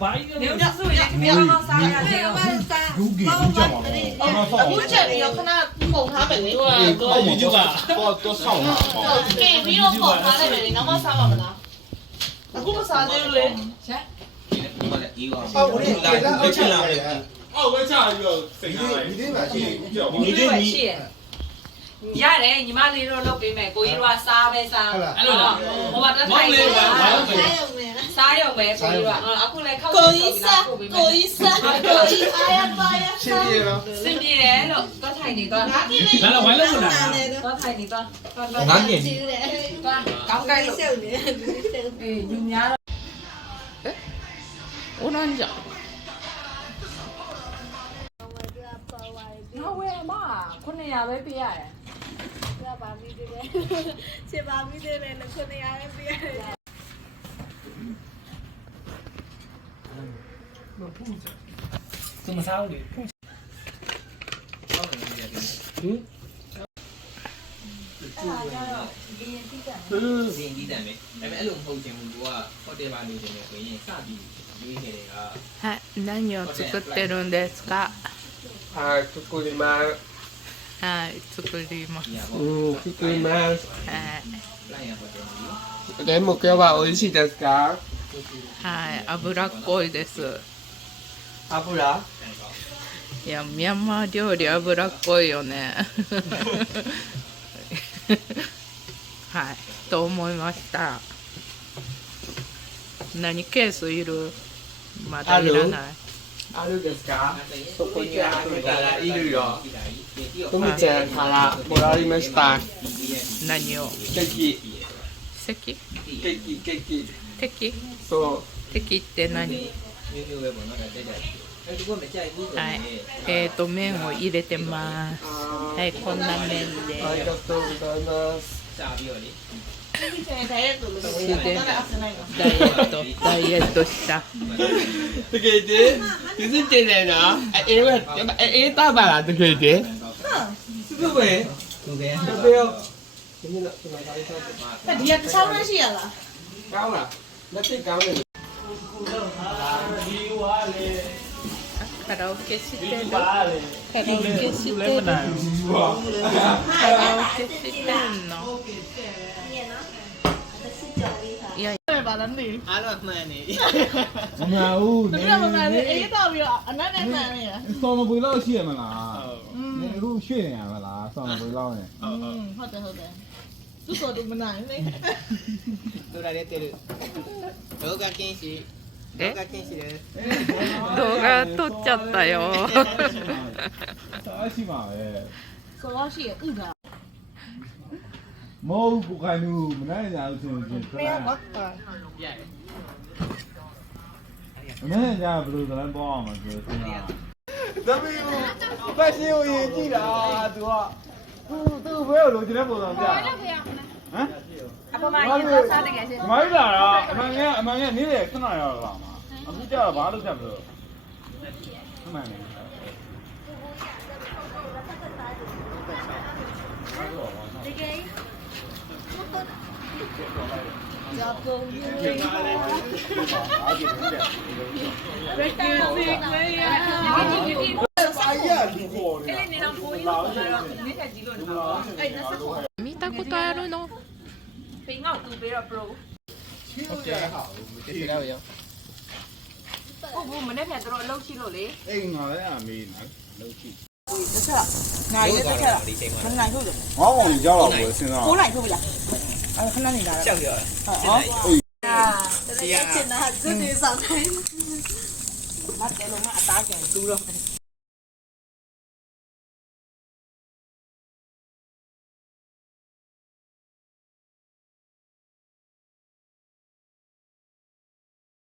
ဘာကြီးလဲ 牛角素也比较好杀呀，这个慢杀。我这里有看到某他本领，တော့ယူကြပါ 都上了。给比我某他那本领，那么杀我们了。我不杀这个嘞。我这去哪里？အော်ဝဲချပြီးတော့စိတ်ထားလိုက် 你得买去，你叫你对你。ရတယ်ညီမလေးတို့လုပ်ပေးမယ်ကိုကြီးတို့ကစားပဲစားအဲ့လိုလားဟိုမှာတက်ထိုင်နေပါစားရုံပဲကိုကြီးတို့ကအခုလည်းခောက်ကိုကြီးစားကိုကြီးစားကိုကြီးအားရပါရ新地了。စင်ပြေတယ်လို့တော့ထိုင်နေတော့ လာလာဝိုင်းလို့လာ တော့ထိုင်နေတော့တော့ 哪点？ ကောင်းကြိုက်လို့အေးယူများတော့ 오란자ငါဝယ်အမ900ပဲပေးရတယ် 切把米的嘞，那可能也别。 သူမစားဘူးလေ စီရင်ပြီးတန်ပဲဒါပေမဲ့အဲ့လိုမဟုတ်ချင်ဘူးကိုကဟိုတယ်ပါနေတယ်ဆိုရင်စပြီးရွေးနေတယ်က はい何を作ってるんですかはい、作ります。はい作りますဒီဟာပေါ့ 作ります。はい လိုက်ရဟိုတယ်မျိုး でも今日は美味しいですか？はい脂っこいです油？いやミャンマー料理脂っこいよねはいと思いました何ケースいるまだいらないあるですか？そこにあるからいるよ。ဒီတိုင်းပြင်ပြီးတော့ とみちゃんからもらいました。何をケーキ、席ケーキ、ケーキ。敵そ敵って何မျိုးမျိုးပဲပေါ့နော်ဒါတက်ကြတယ်အဲ့ဒီကမကြိုက်ဘူးဆို はရင်い麺を入れてますう。はいこんな麺でありがとうございます。စာပြီးတော့လေ ダイエットしたတကယ်တည်းဒီစစ်တင်နေနော်အေးဝဲအေးတာပါလားတကယ်တည်းသူ့ပဲ သူပဲ တကယ်ရောဒီနေ့ကျွန်တော်တိုင်းစားတယ် ဒီကတစ်ချောင်းနဲ့ရှိရလား ကောင်းလားလက်တိကောင်းတယ် ဒီဝါလေ カラオケしてるပါလေ カラオケしてる လည်းမနိုင်ဘူး カラオケしてんのいや ပါလားနေ အားလုံးမှန်နေ မမှန်ဘူး တကယ်မမှန်လေအေးတော့ပြီးတော့အနက်နဲ့မှန်နေရ စော်မပွေလောက်ရှိရမလားနေအခုရွှေ့နေရမလားစော်မပွေလောက်နေ ဟုတ်တယ်သူဆိုတော့မနိုင်လေ တို့ရတယ်တဲ့လို့လောကကင်းရှိလောကကင်းရှိတယ် 動画撮っちゃったよ စားရှိပါပဲ ဆိုတော့ရှိရဥတာ မဟုတ်ဘူးကိုခိုင်လူမနိုင်ကြဘူးဆိုရင်ခဏ မင်းက မနိုင်ကြဘယ်လိုသလဲပေါ့အောင်မပြောစမ်း သမီးကိုဖက်ရှင်ကိုရင်ကြည့်တာသူက သူဘယ်လိုလိုချင်တဲ့ပုံစံပြဟမ် အပမရင်တော့စားတကယ်ရှိ မိုင်းလာတော့အမှန်ကနေ့လေခဏရောက်လာမှာအခုကျတော့ဘာလို့ချက်မလို့အမှန်လေဘာရလူပေါ်နေ အဲ့နေတော့ကိုကြီးလို့ပြောတော့နေထက်ကြီးလို့နေမှာပေါ့အဲ့29見たことあるのပိန်ကောက်သူပေးတော့ pro ဟုတ်ကဲ့ဟာဒီတော့ရော ဟုတ်ဘူးမနေ့ကတို့အလုပ်ရှိလို့လေ အိမ်မှာလည်းအမေးနော်လုံးချိ တစ်ချက်နိုင်ရတစ်ချက်ခဏနိုင်ထုတ်တယ် ငေါ့ကောင်ကြောက်တော့ကိုစဉ်းစား 9နိုင်ထုတ်ပြီလားအဲ့ခဏနေတာ ကြောက်ရ 这个也简单，这里上台。那给我们阿达讲猪肉。